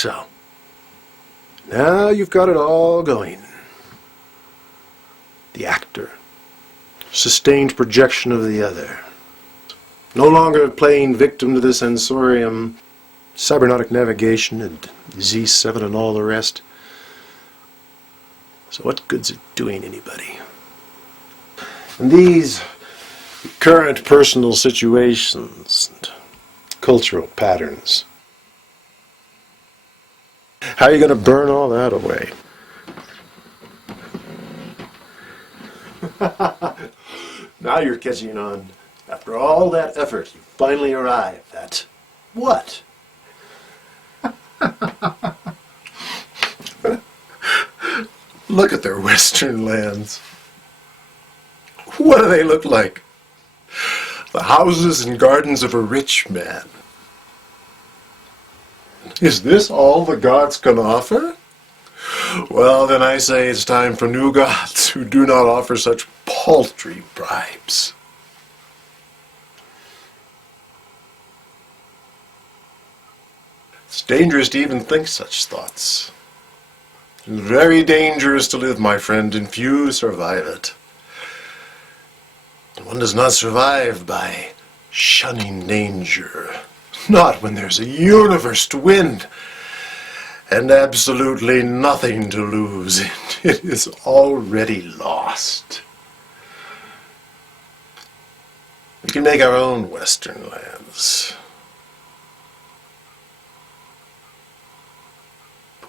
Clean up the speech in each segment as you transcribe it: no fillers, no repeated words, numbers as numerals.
So, now you've got it all going. The actor. Sustained projection of the other. No longer playing victim to the sensorium, cybernetic navigation and Z7 and all the rest. So what good's it doing anybody? And these current personal situations and cultural patterns, how are you going to burn all that away? Now you're catching on. After all that effort, you finally arrived at what? Look at their western lands. What do they look like? The houses and gardens of a rich man. Is this all the gods can offer? Well, then I say it's time for new gods who do not offer such paltry bribes. It's dangerous to even think such thoughts. It's very dangerous to live, my friend, and few survive it. One does not survive by shunning danger. Not when there's a universe to win and absolutely nothing to lose. It is already lost. We can make our own western lands.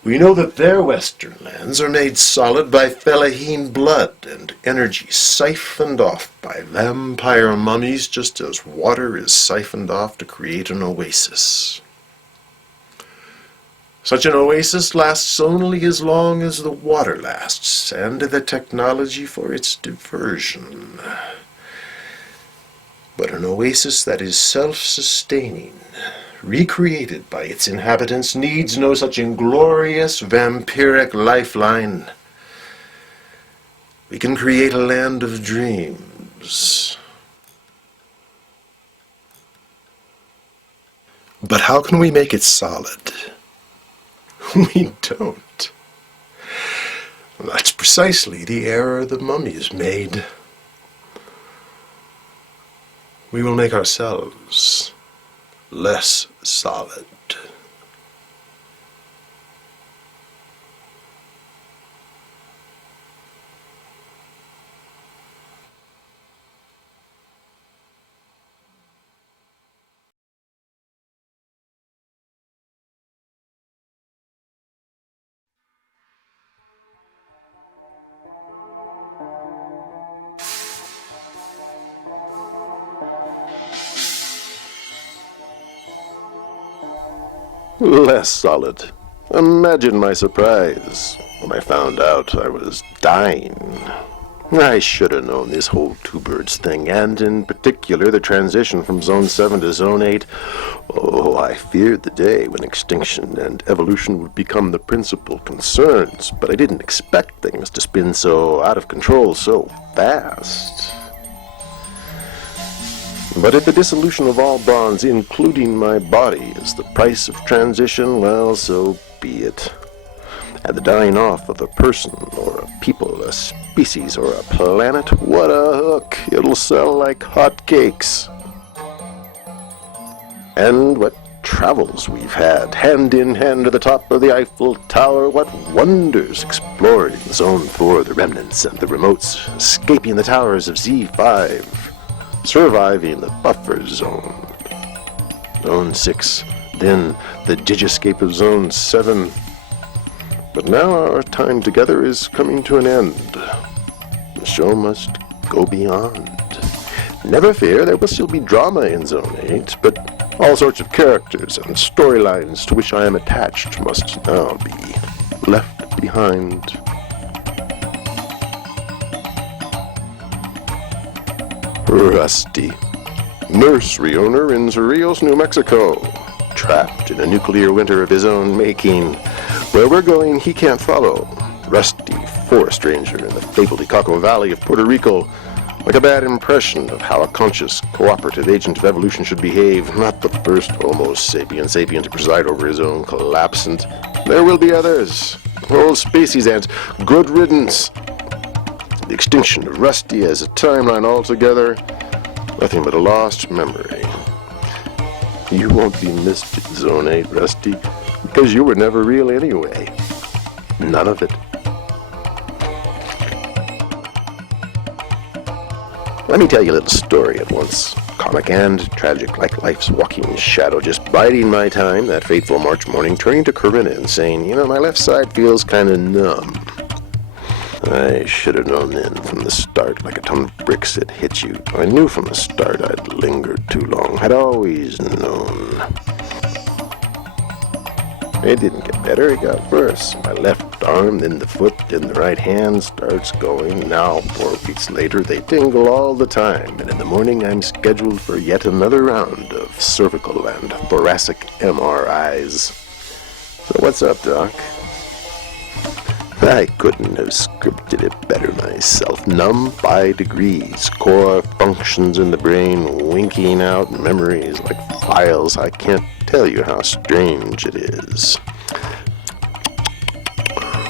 We know that their western lands are made solid by fellahin blood and energy siphoned off by vampire mummies, just as water is siphoned off to create an oasis. Such an oasis lasts only as long as the water lasts, and the technology for its diversion. But an oasis that is self-sustaining, recreated by its inhabitants, needs no such inglorious vampiric lifeline. We can create a land of dreams. But how can we make it solid? We don't. That's precisely the error the mummies made. We will make ourselves less solid. Less solid. Imagine my surprise when I found out I was dying. I should have known this whole two-birds thing, and in particular the transition from Zone 7 to Zone 8. Oh, I feared the day when extinction and evolution would become the principal concerns, but I didn't expect things to spin so out of control so fast. But if the dissolution of all bonds, including my body, is the price of transition, well, so be it. And the dying off of a person, or a people, a species, or a planet, what a hook! It'll sell like hotcakes. And what travels we've had, hand in hand to the top of the Eiffel Tower, what wonders exploring Zone 4, the remnants and the remotes, escaping the towers of Z5. Surviving the buffer zone. Zone 6, then the digiscape of Zone 7. But now our time together is coming to an end. The show must go beyond. Never fear, there will still be drama in Zone 8, but all sorts of characters and storylines to which I am attached must now be left behind. Rusty, nursery owner in Cerritos, New Mexico, trapped in a nuclear winter of his own making. Where we're going, he can't follow. Rusty, forest ranger in the fabled Icaco Valley of Puerto Rico, like a bad impression of how a conscious, cooperative agent of evolution should behave, not the first Homo sapien to preside over his own collapse, and there will be others, whole species, and good riddance. The extinction of Rusty as a timeline altogether, nothing but a lost memory. You won't be missed in Zone 8, Rusty, because you were never real anyway. None of it. Let me tell you a little story at once, comic and tragic, like life's walking shadow, just biding my time that fateful March morning, turning to Corinna and saying, my left side feels kind of numb. I should have known then from the start, like a ton of bricks had hit you. I knew from the start I'd lingered too long. I'd always known. It didn't get better, it got worse. My left arm, then the foot, then the right hand starts going. Now, 4 weeks later, they tingle all the time. And in the morning, I'm scheduled for yet another round of cervical and thoracic MRIs. So what's up, Doc? I couldn't have scripted it better myself. Numb by degrees, core functions in the brain winking out memories like files. I can't tell you how strange it is.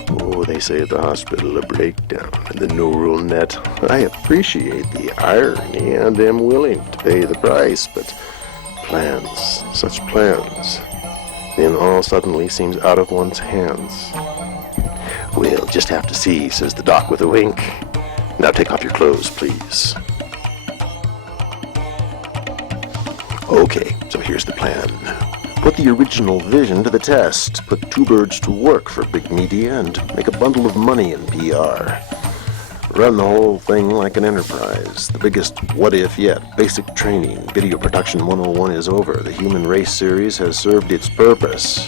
Oh, they say at the hospital a breakdown in the neural net. I appreciate the irony and am willing to pay the price, but plans, such plans, then all suddenly seems out of one's hands. We'll just have to see, says the doc with a wink. Now take off your clothes, please. Okay, so here's the plan. Put the original vision to the test. Put 2 birds to work for big media and make a bundle of money in PR. Run the whole thing like an enterprise. The biggest what if yet. Basic training. Video production 101 is over. The human race series has served its purpose.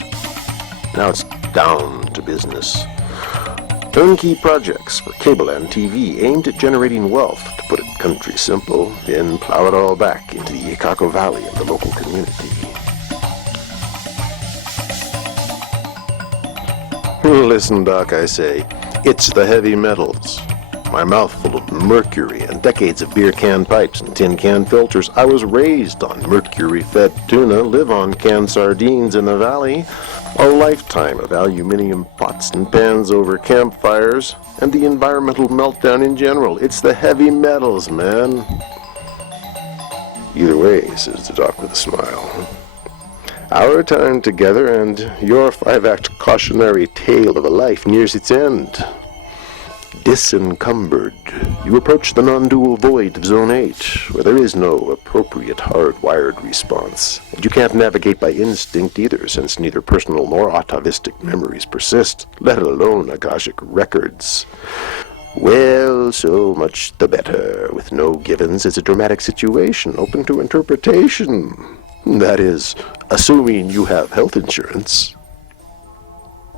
Now it's down to business. Turnkey projects for cable and TV aimed at generating wealth, to put it country simple, then plow it all back into the Ikako Valley and the local community. Listen, Doc, I say, it's the heavy metals. My mouth full of mercury and decades of beer can pipes and tin can filters. I was raised on mercury-fed tuna, live on canned sardines in the valley. A lifetime of aluminium pots and pans over campfires, and the environmental meltdown in general. It's the heavy metals, man. Either way, says the doc with a smile. Our time together and your 5-act cautionary tale of a life nears its end. Disencumbered, you approach the non-dual void of Zone 8, where there is no appropriate hardwired response. And you can't navigate by instinct either, since neither personal nor atavistic memories persist, let alone Akashic records. Well, so much the better. With no givens, it's a dramatic situation, open to interpretation. That is, assuming you have health insurance.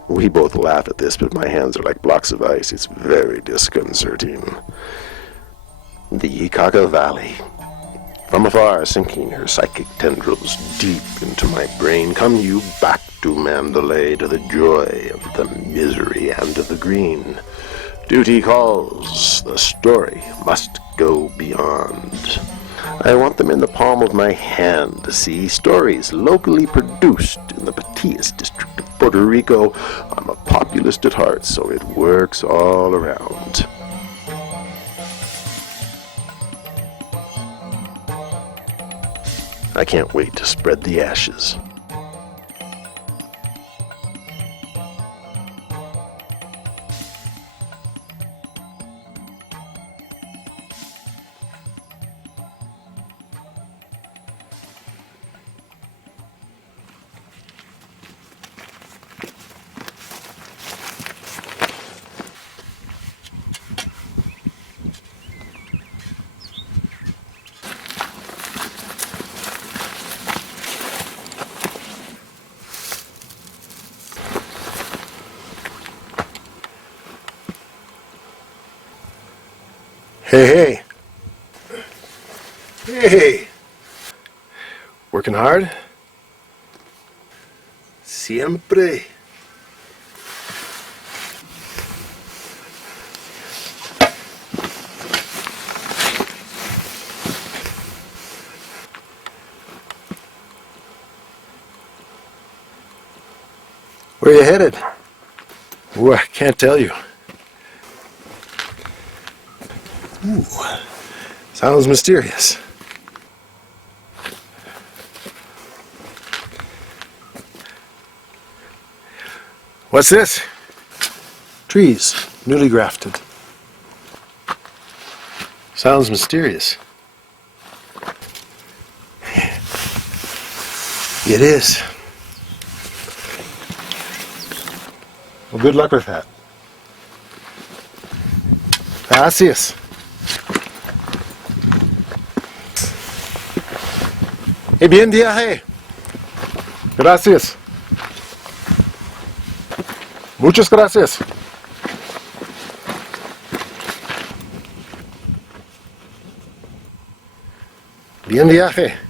We both laugh at this, but my hands are like blocks of ice. It's very disconcerting. The Ikaka Valley. From afar, sinking her psychic tendrils deep into my brain, come you back to Mandalay, to the joy of the misery and of the green. Duty calls. The story must go beyond. I want them in the palm of my hand to see stories locally produced in the Patillas district of Puerto Rico. I'm a populist at heart, so it works all around. I can't wait to spread the ashes. Hey. Hey. Working hard? Siempre. Where are you headed? Ooh, I can't tell you. Ooh, sounds mysterious. What's this? Trees, newly grafted. Sounds mysterious. It is. Well, good luck with that. Gracias. Y bien viaje. Gracias. Muchas gracias. Bien viaje.